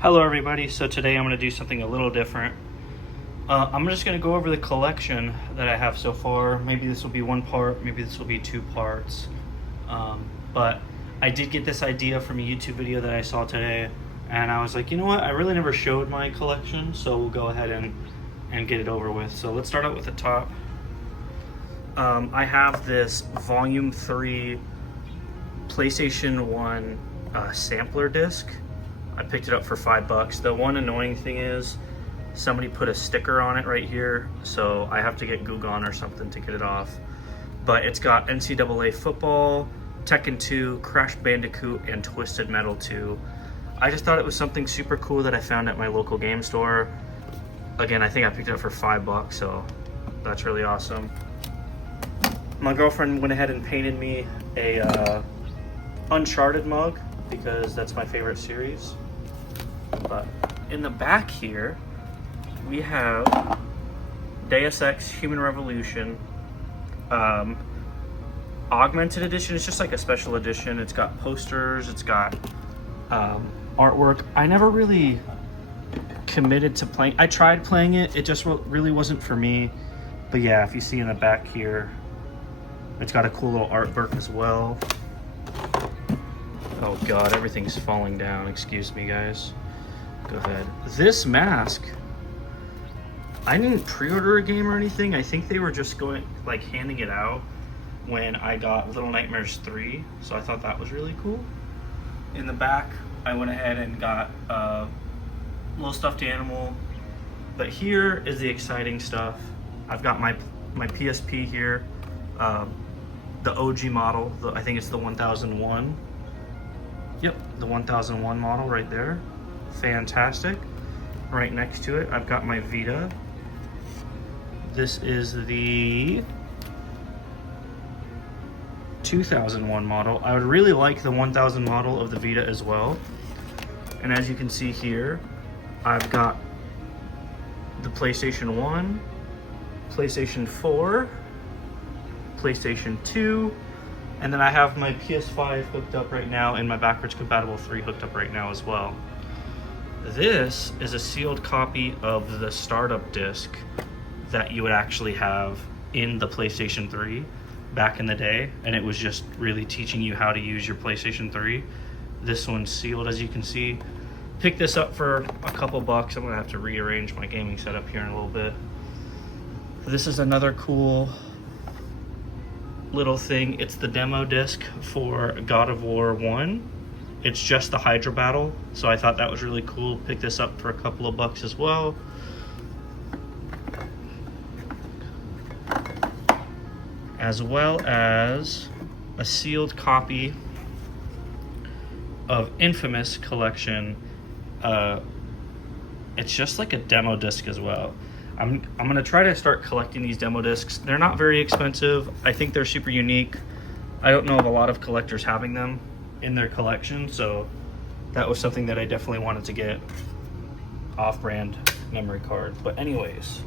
Hello everybody, so today I'm going to do something a little different. I'm just going to go over the collection that I have so far. Maybe this will be one part, maybe this will be two parts. But I did get this idea from a YouTube video that I saw today, and I was like, you know what, I really never showed my collection, so we'll go ahead and get it over with. So let's start out with the top. I have this Volume 3 PlayStation 1 sampler disc. I picked it up for $5. The one annoying thing is somebody put a sticker on it right here, so I have to get Goo Gone or something to get it off. But it's got NCAA football, Tekken 2, Crash Bandicoot, and Twisted Metal 2. I just thought it was something super cool that I found at my local game store. Again, I think I picked it up for $5, so that's really awesome. My girlfriend went ahead and painted me a Uncharted mug because that's my favorite series. But in the back here, we have Deus Ex Human Revolution Augmented Edition. It's just like a special edition. It's got posters, it's got artwork. I never really committed to playing. I tried playing it, it just really wasn't for me. But yeah, if you see in the back here, it's got a cool little artwork as well. Oh god, everything's falling down. Excuse me, guys. Go ahead. This mask, I didn't pre-order a game or anything. I think they were just handing it out when I got Little Nightmares 3. So I thought that was really cool. In the back, I went ahead and got a little stuffed animal. But here is the exciting stuff. I've got my PSP here. The OG model, I think it's the 1001. Yep, the 1001 model right there. Fantastic. Right next to it, I've got my Vita. This is the 2001 model. I would really like the 1000 model of the Vita as well. And as you can see here, I've got the PlayStation 1, PlayStation 4, PlayStation 2, and then I have my PS5 hooked up right now and my backwards compatible 3 hooked up right now as well. This is a sealed copy of the startup disc that you would actually have in the PlayStation 3 back in the day, and it was just really teaching you how to use your PlayStation 3. This one's sealed, as you can see. Picked this up for a couple bucks. I'm gonna have to rearrange my gaming setup here in a little bit. This is another cool little thing. It's the demo disc for God of War 1. It's just the Hydra battle, so I thought that was really cool. Picked this up for a couple of bucks as well. As well as a sealed copy of Infamous Collection. It's just like a demo disc as well. I'm gonna try to start collecting these demo discs. They're not very expensive. I think they're super unique. I don't know of a lot of collectors having them in their collection, so that was something that I definitely wanted to get. Off-brand memory card. But anyways,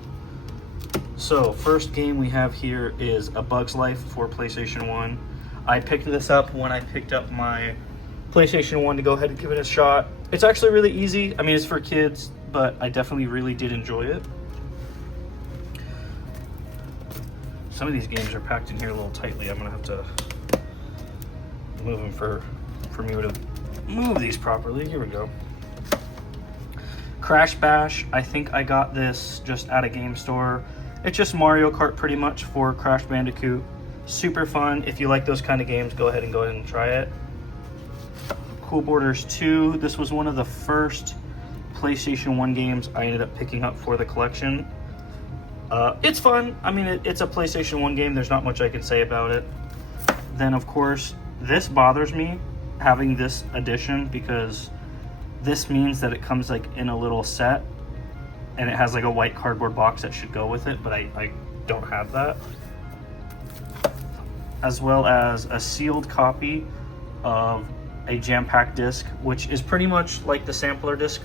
so first game we have here is A Bug's Life for PlayStation 1. I picked this up when I picked up my PlayStation 1 to go ahead and give it a shot. It's actually really easy. I mean, it's for kids, but I definitely really did enjoy it. Some of these games are packed in here a little tightly. I'm gonna have to move them for me to move these properly. Here we go. Crash Bash. I think I got this just at a game store. It's just Mario Kart pretty much for Crash Bandicoot. Super fun. If you like those kind of games, go ahead and try it. Cool Borders 2. This was one of the first PlayStation 1 games I ended up picking up for the collection. It's fun. I mean, it's a PlayStation 1 game. There's not much I can say about it. Then, of course, this bothers me, having this edition, because this means that it comes like in a little set, and it has like a white cardboard box that should go with it, but I don't have that. As well as a sealed copy of a jam-packed disc, which is pretty much like the sampler disc,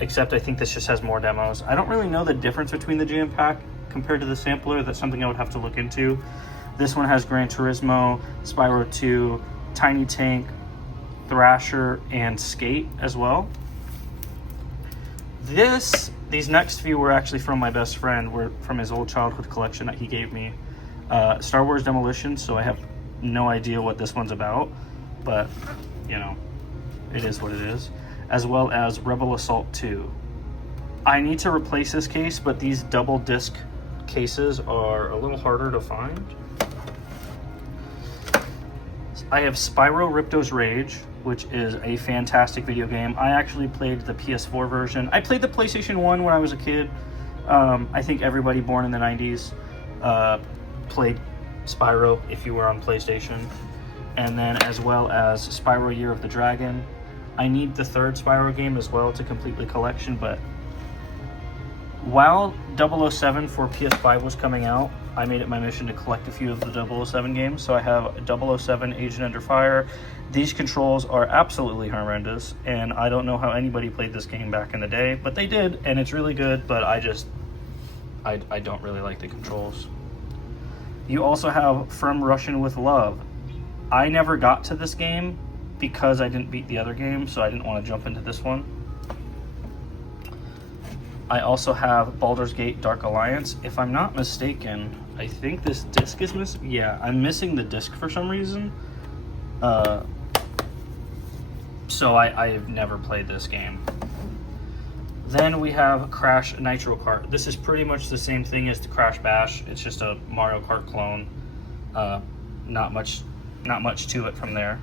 except I think this just has more demos. I don't really know the difference between the jam pack compared to the sampler. That's something I would have to look into. This one has Gran Turismo, Spyro 2, Tiny Tank, Thrasher, and Skate as well. These next few were actually from my best friend, were from his old childhood collection that he gave me. Star Wars Demolition, so I have no idea what this one's about, but, you know, it is what it is. As well as Rebel Assault 2. I need to replace this case, but these double disc cases are a little harder to find. I have Spyro Ripto's Rage, which is a fantastic video game. I actually played the PS4 version. I played the PlayStation 1 when I was a kid. I think everybody born in the 90s played Spyro if you were on PlayStation. And then as well as Spyro Year of the Dragon. I need the third Spyro game as well to complete the collection, but while 007 for PS5 was coming out, I made it my mission to collect a few of the 007 games. So I have 007 Agent Under Fire. These controls are absolutely horrendous, and I don't know how anybody played this game back in the day, but they did, and it's really good, but I don't really like the controls. You also have From Russian with Love. I never got to this game because I didn't beat the other game, so I didn't want to jump into this one. I also have Baldur's Gate Dark Alliance. If I'm not mistaken, I think this disc is missing. Yeah, I'm missing the disc for some reason. So I've never played this game. Then we have Crash Nitro Kart. This is pretty much the same thing as the Crash Bash. It's just a Mario Kart clone. Not much to it from there.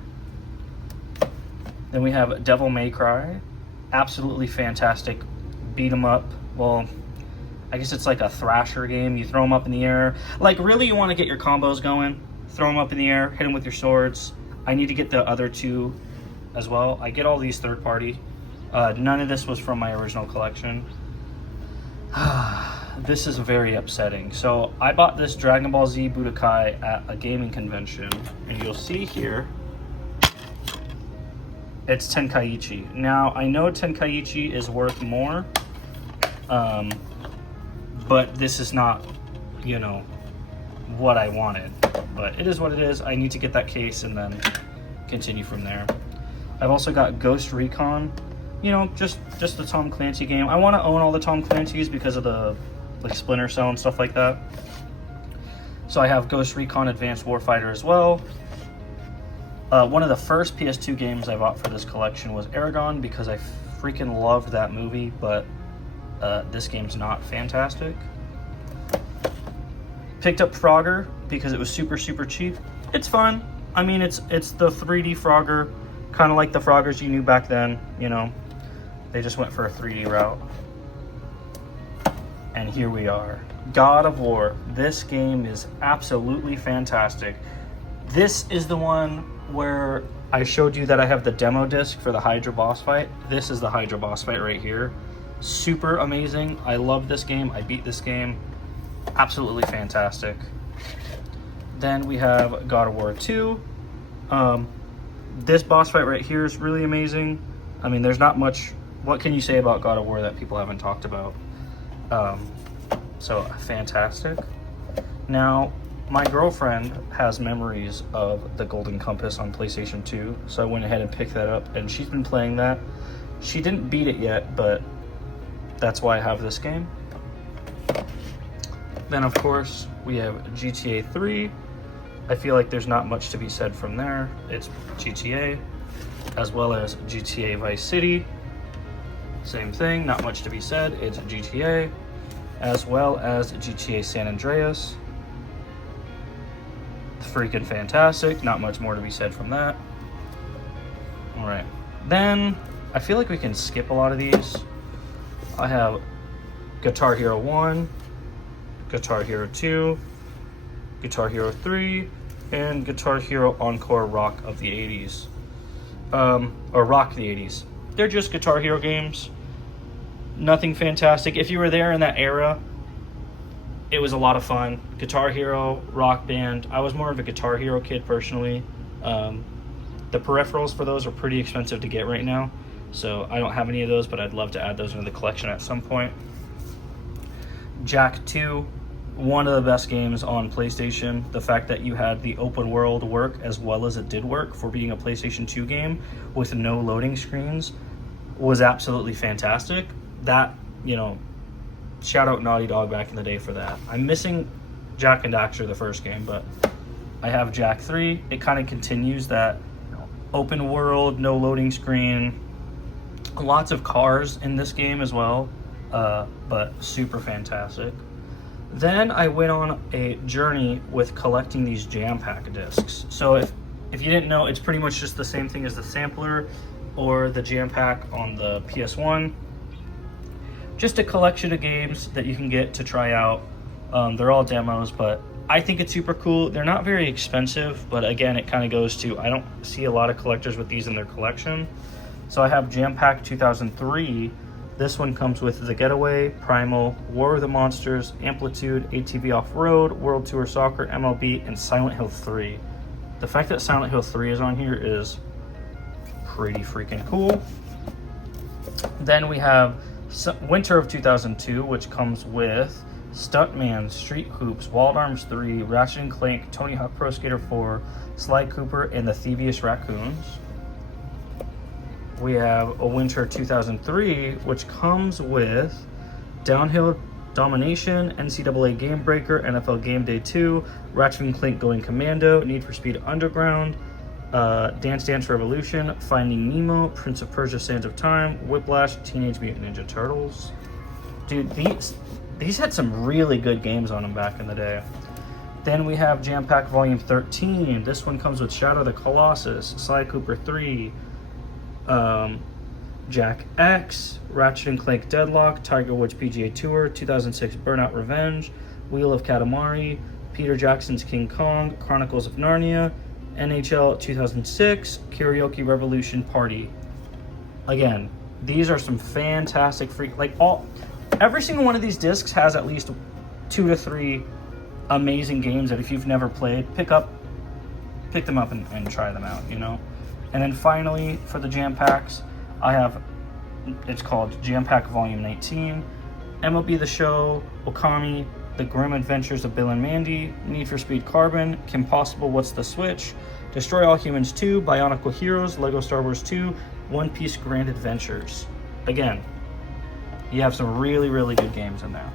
Then we have Devil May Cry. Absolutely fantastic beat 'em up. Well, I guess it's like a thrasher game. You throw them up in the air. Like, really, you want to get your combos going. Throw them up in the air, hit them with your swords. I need to get the other two as well. I get all these third party. None of this was from my original collection. This is very upsetting. So I bought this Dragon Ball Z Budokai at a gaming convention, and you'll see here, it's Tenkaichi. Now, I know Tenkaichi is worth more, but this is not, you know, what I wanted. But it is what it is. I need to get that case and then continue from there. I've also got Ghost Recon. You know, just the Tom Clancy game. I want to own all the Tom Clancy's because of the, like, Splinter Cell and stuff like that. So I have Ghost Recon Advanced Warfighter as well. One of the first PS2 games I bought for this collection was Aragon because I freaking loved that movie, but this game's not fantastic. Picked up Frogger because it was super cheap. It's fun. I mean, it's the 3D Frogger, kind of like the Froggers you knew back then, you know. They just went for a 3D route. And here we are. God of War. This game is absolutely fantastic. This is the one where I showed you that I have the demo disc for the Hydra boss fight. This is the Hydra boss fight right here. Super amazing. I love this game. I beat this game. Absolutely fantastic. Then we have God of War 2. This boss fight right here is really amazing. I mean, there's not much. What can you say about God of War that people haven't talked about? So fantastic. Now, my girlfriend has memories of the Golden Compass on PlayStation 2, so I went ahead and picked that up, and she's been playing that. She didn't beat it yet, but that's why I have this game. Then, of course, we have GTA 3. I feel like there's not much to be said from there. It's GTA, as well as GTA Vice City. Same thing, not much to be said. It's GTA, as well as GTA San Andreas. Freaking fantastic. Not much more to be said from that. All right. Then, I feel like we can skip a lot of these. I have Guitar Hero 1, Guitar Hero 2, Guitar Hero 3, and Guitar Hero Encore Rock of the 80s. Or Rock the 80s. They're just Guitar Hero games. Nothing fantastic. If you were there in that era, it was a lot of fun. Guitar Hero, Rock Band. I was more of a Guitar Hero kid personally. The peripherals for those are pretty expensive to get right now, so I don't have any of those, but I'd love to add those into the collection at some point. Jak 2, one of the best games on PlayStation. The fact that you had the open world work as well as it did work for being a PlayStation 2 game with no loading screens was absolutely fantastic. that, shout out Naughty Dog back in the day for that. I'm missing Jak and Daxter the first game, but I have Jak 3. It kind of continues that open world, no loading screen. Lots of cars in this game as well, but super fantastic. Then I went on a journey with collecting these jam pack discs. So if you didn't know, it's pretty much just the same thing as the sampler or the jam pack on the PS1. Just a collection of games that you can get to try out. They're all demos, but I think it's super cool. They're not very expensive, but again, it kind of goes to, I don't see a lot of collectors with these in their collection. So I have Jam Pack 2003. This one comes with The Getaway, Primal, War of the Monsters, Amplitude, ATV Off-Road, World Tour Soccer, MLB, and Silent Hill 3. The fact that Silent Hill 3 is on here is pretty freaking cool. Then we have Winter of 2002, which comes with Stuntman, Street Hoops, Wild Arms 3, Ratchet & Clank, Tony Hawk Pro Skater 4, Sly Cooper, and the Thievius Raccoons. We have a Winter 2003, which comes with Downhill Domination, NCAA Game Breaker, NFL Game Day 2, Ratchet & Clank Going Commando, Need for Speed Underground, Dance Dance Revolution, Finding Nemo, Prince of Persia Sands of Time, Whiplash, Teenage Mutant Ninja Turtles. Dude, these had some really good games on them back in the day. Then we have Jam Pack Volume 13. This one comes with Shadow of the Colossus, Sly Cooper 3, Jak X, Ratchet & Clank Deadlock, Tiger Woods PGA Tour, 2006 Burnout Revenge, Wheel of Katamari, Peter Jackson's King Kong, Chronicles of Narnia, NHL 2006, Karaoke Revolution Party. Again, these are some fantastic every single one of these discs has at least 2 to 3 amazing games that if you've never played, pick them up and try them out, And then finally, for the Jam Packs, I have, it's called Jam Pack Volume 19, MLB The Show, Okami, The Grim Adventures of Bill and Mandy, Need for Speed Carbon, Kim Possible, What's the Switch, Destroy All Humans 2, Bionicle Heroes, Lego Star Wars 2, One Piece Grand Adventures. Again, you have some really, really good games in there.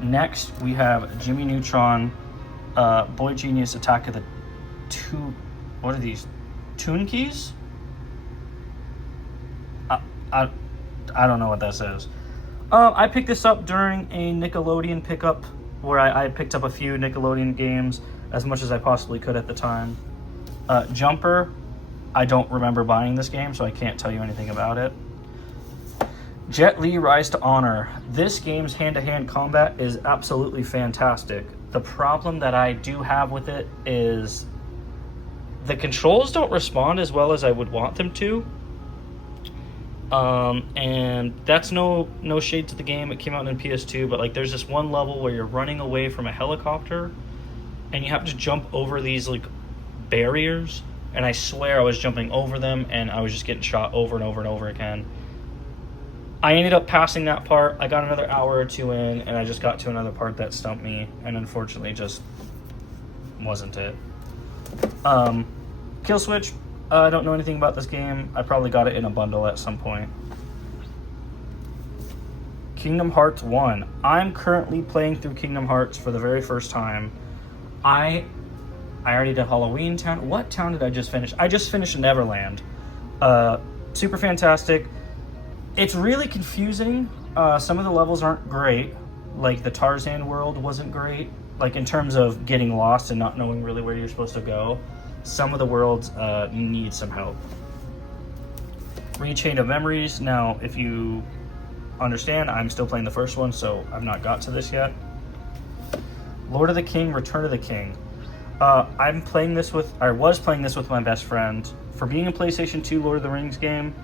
Next, we have Jimmy Neutron, Boy Genius Attack of the what are these? Toon Keys? I don't know what that says. I picked this up during a Nickelodeon pickup where I picked up a few Nickelodeon games as much as I possibly could at the time. Jumper, I don't remember buying this game, so I can't tell you anything about it. Jet Li Rise to Honor. This game's hand-to-hand combat is absolutely fantastic. The problem that I do have with it is the controls don't respond as well as I would want them to. And that's no shade to the game. It came out in PS2, but there's this one level where you're running away from a helicopter and you have to jump over these barriers, and I swear I was jumping over them and I was just getting shot over and over and over again. I ended up passing that part. I got another hour or two in, and I just got to another part that stumped me, and unfortunately just wasn't it. Kill Switch, I don't know anything about this game. I probably got it in a bundle at some point. Kingdom Hearts 1. I'm currently playing through Kingdom Hearts for the very first time. I already did Halloween Town. What town did I just finish? I just finished Neverland. Super fantastic. It's really confusing. Some of the levels aren't great. The Tarzan world wasn't great. In terms of getting lost and not knowing really where you're supposed to go. Some of the worlds need some help. Chain of Memories. Now, if you understand, I'm still playing the first one, so I've not got to this yet. Lord of the King, Return of the King. I was playing this with my best friend. For being a PlayStation 2 Lord of the Rings game,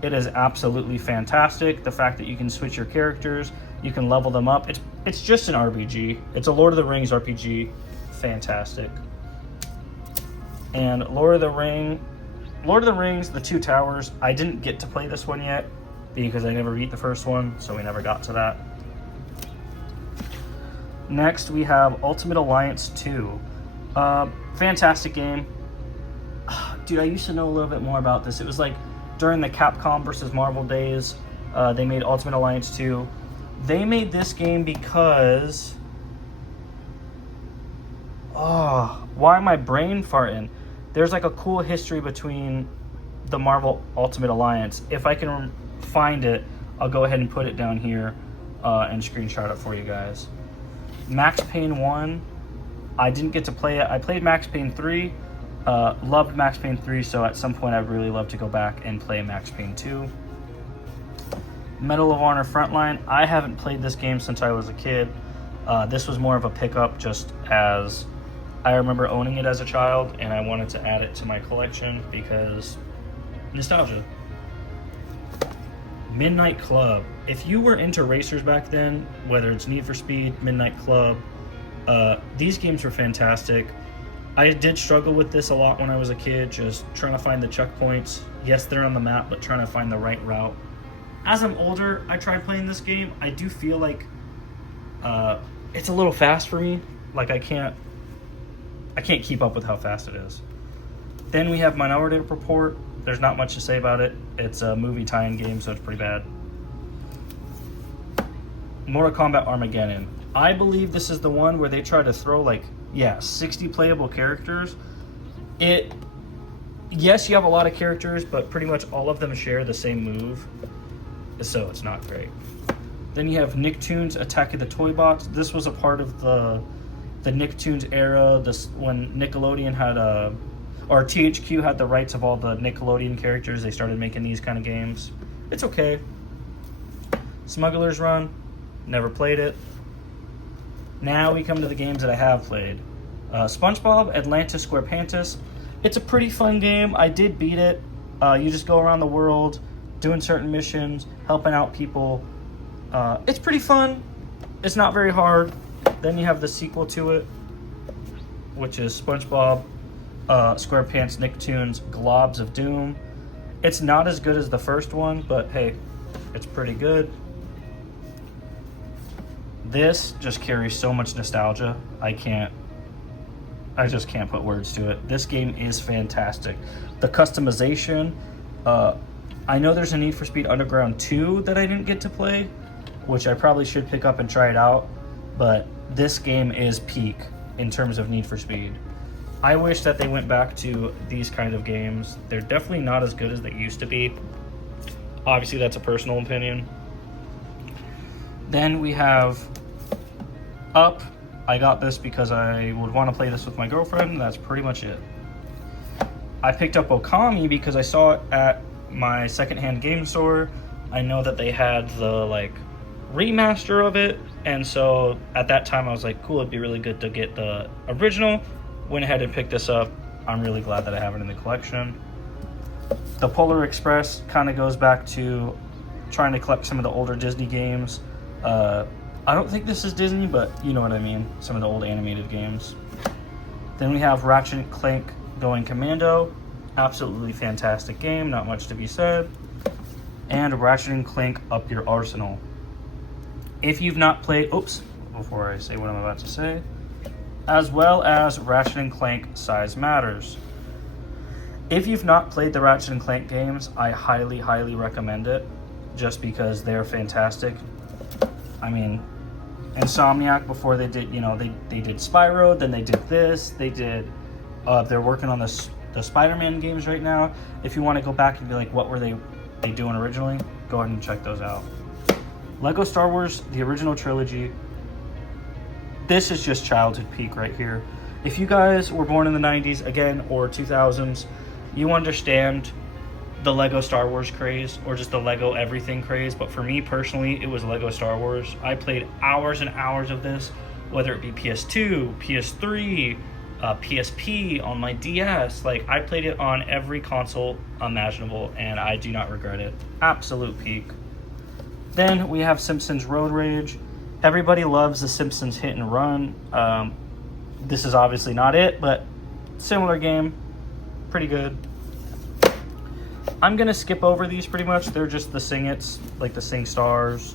it is absolutely fantastic. The fact that you can switch your characters, you can level them up. It's just an RPG. It's a Lord of the Rings RPG. Fantastic. And Lord of the Rings, The Two Towers. I didn't get to play this one yet because I never beat the first one, so we never got to that. Next, we have Ultimate Alliance 2. Fantastic game. Dude, I used to know a little bit more about this. It was during the Capcom versus Marvel days. They made Ultimate Alliance 2. They made this game because... Oh, why am I brain farting? There's like a cool history between the Marvel Ultimate Alliance. If I can find it, I'll go ahead and put it down here and screenshot it for you guys. Max Payne 1, I didn't get to play it. I played Max Payne 3, loved Max Payne 3, so at some point I'd really love to go back and play Max Payne 2. Medal of Honor Frontline, I haven't played this game since I was a kid. This was more of a pickup just as I remember owning it as a child, and I wanted to add it to my collection because nostalgia. Midnight Club. If you were into racers back then, whether it's Need for Speed, Midnight Club, these games were fantastic. I did struggle with this a lot when I was a kid, just trying to find the checkpoints. Yes, they're on the map, but trying to find the right route. As I'm older, I tried playing this game. I do feel like it's a little fast for me. Like I can't keep up with how fast it is. Then we have Minority Report. There's not much to say about it. It's a movie tie-in game, so it's pretty bad. Mortal Kombat Armageddon. I believe this is the one where they try to throw 60 playable characters. Yes, you have a lot of characters, but pretty much all of them share the same move, so it's not great. Then you have Nicktoons Attack of the Toy Box. This was a part of the Nicktoons era, when Nickelodeon had or THQ had the rights of all the Nickelodeon characters. They started making these kind of games. It's okay. Smuggler's Run, never played it. Now we come to the games that I have played. SpongeBob Atlantis SquarePantis. It's a pretty fun game. I did beat it. You just go around the world doing certain missions, helping out people. It's pretty fun. It's not very hard. Then you have the sequel to it, which is SpongeBob SquarePants Nicktoons Globs of Doom. It's not as good as the first one, but hey, it's pretty good. This just carries so much nostalgia. I just can't put words to it. This game is fantastic. The customization, I know there's a Need for Speed Underground 2 that I didn't get to play, which I probably should pick up and try it out, but this game is peak in terms of Need for Speed. I wish that they went back to these kind of games. They're definitely not as good as they used to be. Obviously, that's a personal opinion. Then we have Up. I got this because I would want to play this with my girlfriend. That's pretty much it. I picked up Okami because I saw it at my secondhand game store. I know that they had the remaster of it, and so at that time I was like, cool, it'd be really good to get the original. Went ahead and picked this up. I'm really glad that I have it in the collection. The Polar Express kind of goes back to trying to collect some of the older Disney games. I don't think this is Disney, but you know what I mean, some of the old animated games. Then we have Ratchet & Clank Going Commando. Absolutely fantastic game, not much to be said. And Ratchet & Clank Up Your Arsenal. If you've not played, before I say what I'm about to say, as well as Ratchet & Clank Size Matters. If you've not played the Ratchet & Clank games, I highly, highly recommend it, just because they're fantastic. I mean, Insomniac, before they did, they did Spyro, then they did this, they're working on the Spider-Man games right now. If you want to go back and be like, what were they doing originally, go ahead and check those out. Lego Star Wars, the original trilogy. This is just childhood peak right here. If you guys were born in the 90s, again, or 2000s, you understand the Lego Star Wars craze, or just the Lego everything craze. But for me personally, it was Lego Star Wars. I played hours and hours of this, whether it be PS2, PS3, PSP, on my DS. I played it on every console imaginable, and I do not regret it. Absolute peak. Then we have Simpsons Road Rage. Everybody loves the Simpsons Hit and Run. This is obviously not it, but similar game. Pretty good. I'm going to skip over these pretty much. They're just the sing-its, like the Sing Stars,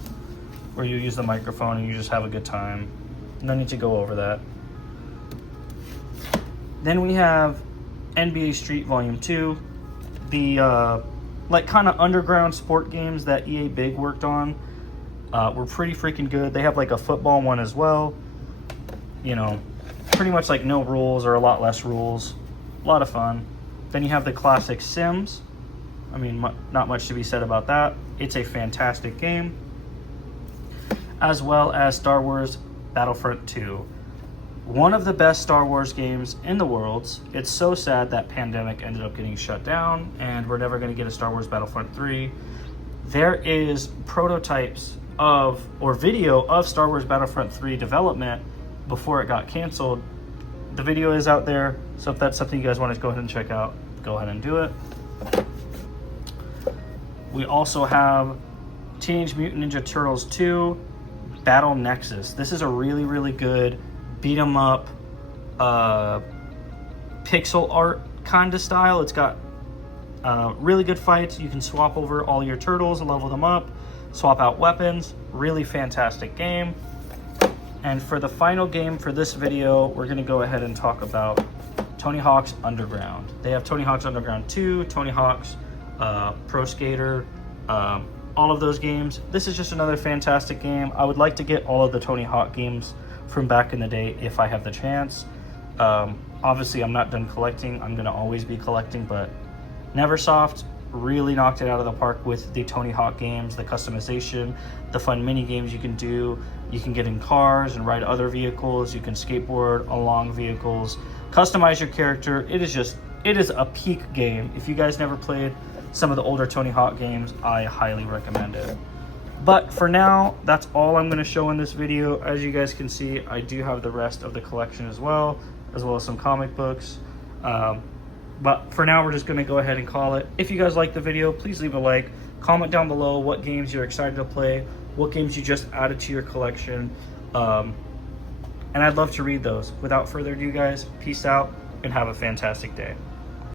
where you use the microphone and you just have a good time. No need to go over that. Then we have NBA Street Volume 2. The like kind of underground sport games that EA Big worked on were pretty freaking good. They have like a football one as well. You know, pretty much like no rules or a lot less rules. A lot of fun. Then you have the classic Sims. I mean, not much to be said about that. It's a fantastic game. As well as Star Wars Battlefront 2. One of the best Star Wars games in the world. It's so sad that Pandemic ended up getting shut down and we're never going to get a Star Wars Battlefront 3. There is prototypes of, or video of Star Wars Battlefront 3 development before it got canceled. The video is out there, so if that's something you guys want to go ahead and check out, go ahead and do it. We also have Teenage Mutant Ninja Turtles 2 Battle Nexus. This is a really, really good beat 'em up pixel art kind of style. It's got really good fights. You can swap over all your turtles and level them up, swap out weapons. Really fantastic game. And for the final game for this video, we're going to go ahead and talk about Tony Hawk's Underground. They have Tony Hawk's Underground 2, Tony Hawk's Pro Skater, all of those games. This is just another fantastic game. I would like to get all of the Tony Hawk games from back in the day if I have the chance. Obviously, I'm not done collecting. I'm going to always be collecting, but Neversoft really knocked it out of the park with the Tony Hawk games, the customization, the fun mini games you can do. You can get in cars and ride other vehicles. You can skateboard along vehicles, customize your character. It is a peak game. If you guys never played some of the older Tony Hawk games, I highly recommend it. But for now, that's all I'm going to show in this video. As you guys can see, I do have the rest of the collection as well as some comic books. But for now, we're just going to go ahead and call it. If you guys like the video, please leave a like. Comment down below what games you're excited to play, what games you just added to your collection. And I'd love to read those. Without further ado, guys, peace out and have a fantastic day.